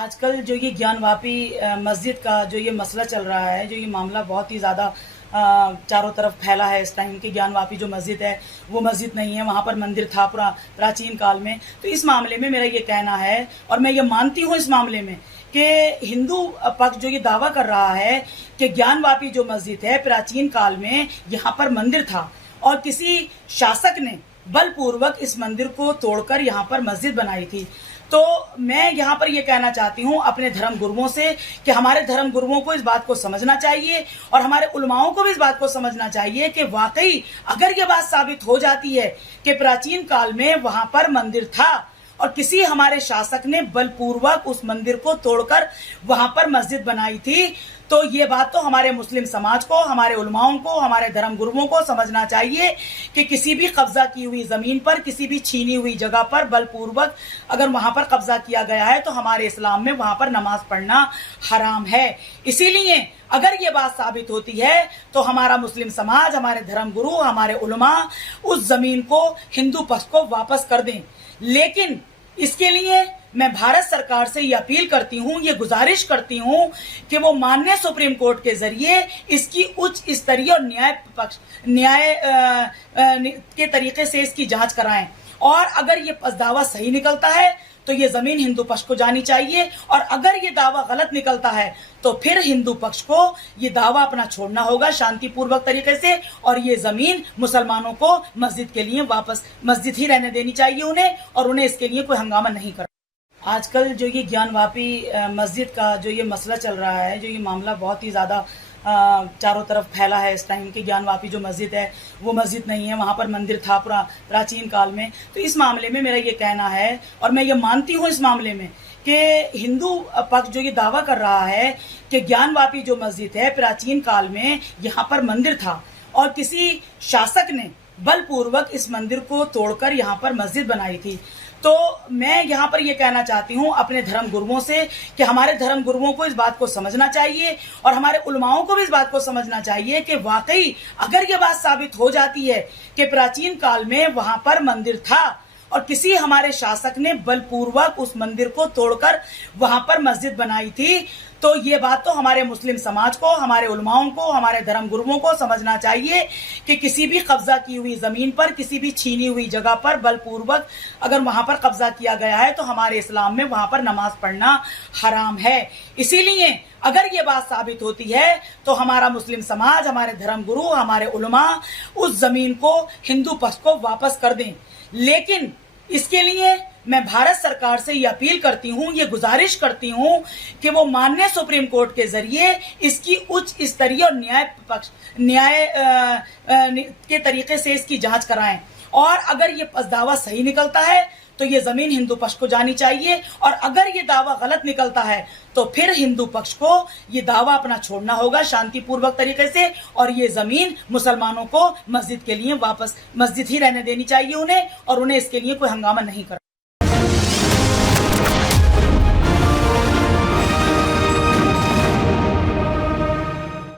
आजकल जो ये ज्ञानवापी मस्जिद का जो ये मसला चल रहा है, जो ये मामला बहुत ही ज़्यादा चारों तरफ फैला है इस टाइम की। ज्ञानवापी जो मस्जिद है वो मस्जिद नहीं है, वहाँ पर मंदिर था प्राचीन काल में। तो इस मामले में मेरा ये कहना है और मैं ये मानती हूँ इस मामले में कि हिंदू पक्ष जो ये दावा कर रहा है कि ज्ञानवापी जो मस्जिद है प्राचीन काल में यहाँ पर मंदिर था और किसी शासक ने बलपूर्वक इस मंदिर को तोड़कर यहाँ पर मस्जिद बनाई थी। तो मैं यहाँ पर ये कहना चाहती हूँ अपने धर्म गुरुओं से कि हमारे धर्म गुरुओं को इस बात को समझना चाहिए और हमारे उलमाओं को भी इस बात को समझना चाहिए कि वाकई अगर ये बात साबित हो जाती है कि प्राचीन काल में वहां पर मंदिर था और किसी हमारे शासक ने बलपूर्वक उस मंदिर को तोड़कर वहां पर मस्जिद बनाई थी, तो ये बात तो हमारे मुस्लिम समाज को, हमारे उलमाओं को, हमारे धर्म गुरुओं को समझना चाहिए कि किसी भी कब्जा की हुई जमीन पर, किसी भी छीनी हुई जगह पर बलपूर्वक अगर वहां पर कब्जा किया गया है तो हमारे इस्लाम में वहां पर नमाज पढ़ना हराम है। इसीलिए अगर ये बात साबित होती है तो हमारा मुस्लिम समाज, हमारे धर्म गुरु, हमारे उलमा उस जमीन को हिंदू पक्ष को वापस कर दें। लेकिन इसके लिए मैं भारत सरकार से ये अपील करती हूँ, ये गुजारिश करती हूँ कि वो माननीय सुप्रीम कोर्ट के जरिए इसकी उच्च स्तरीय और न्याय के तरीके से इसकी जांच कराएं और अगर ये दावा सही निकलता है तो ये जमीन हिंदू पक्ष को जानी चाहिए और अगर ये दावा गलत निकलता है तो फिर हिंदू पक्ष को ये दावा अपना छोड़ना होगा शांतिपूर्वक तरीके से और ये जमीन मुसलमानों को मस्जिद के लिए वापस मस्जिद ही रहने देनी चाहिए उन्हें, और उन्हें इसके लिए कोई हंगामा नहीं करना। आजकल जो ये ज्ञानवापी मस्जिद का जो ये मसला चल रहा है, जो ये मामला बहुत ही ज़्यादा चारों तरफ फैला है इस टाइम की। ज्ञानवापी जो मस्जिद है वो मस्जिद नहीं है, वहाँ पर मंदिर था प्राचीन काल में। तो इस मामले में मेरा ये कहना है और मैं ये मानती हूँ इस मामले में कि हिंदू पक्ष जो ये दावा कर रहा है कि ज्ञानवापी जो मस्जिद है प्राचीन काल में यहाँ पर मंदिर था और किसी शासक ने बलपूर्वक इस मंदिर को तोड़कर यहाँ पर मस्जिद बनाई थी। तो मैं यहाँ पर ये कहना चाहती हूँ अपने धर्म गुरुओं से कि हमारे धर्म गुरुओं को इस बात को समझना चाहिए और हमारे उलमाओं को भी इस बात को समझना चाहिए कि वाकई अगर ये बात साबित हो जाती है कि प्राचीन काल में वहां पर मंदिर था और किसी हमारे शासक ने बलपूर्वक उस मंदिर को तोड़कर वहां पर मस्जिद बनाई थी, तो ये बात तो हमारे मुस्लिम समाज को, हमारे उलमाओं को, हमारे धर्म गुरुओं को समझना चाहिए कि किसी भी कब्जा की हुई जमीन पर, किसी भी छीनी हुई जगह पर बलपूर्वक अगर वहां पर कब्जा किया गया है तो हमारे इस्लाम में वहां पर नमाज पढ़ना हराम है। इसीलिए अगर ये बात साबित होती है तो हमारा मुस्लिम समाज, हमारे धर्म गुरु, हमारे उलमा उस जमीन को हिंदू पक्ष को वापस कर दें। लेकिन इसके लिए मैं भारत सरकार से ये अपील करती हूँ, ये गुजारिश करती हूँ कि वो माननीय सुप्रीम कोर्ट के जरिए इसकी उच्च स्तरीय और न्याय के तरीके से इसकी जांच कराएं और अगर ये दावा सही निकलता है तो ये जमीन हिंदू पक्ष को जानी चाहिए और अगर ये दावा गलत निकलता है तो फिर हिंदू पक्ष को ये दावा अपना छोड़ना होगा शांतिपूर्वक तरीके से और ये जमीन मुसलमानों को मस्जिद के लिए वापस मस्जिद ही रहने देनी चाहिए उन्हें, और उन्हें इसके लिए कोई हंगामा नहीं करना।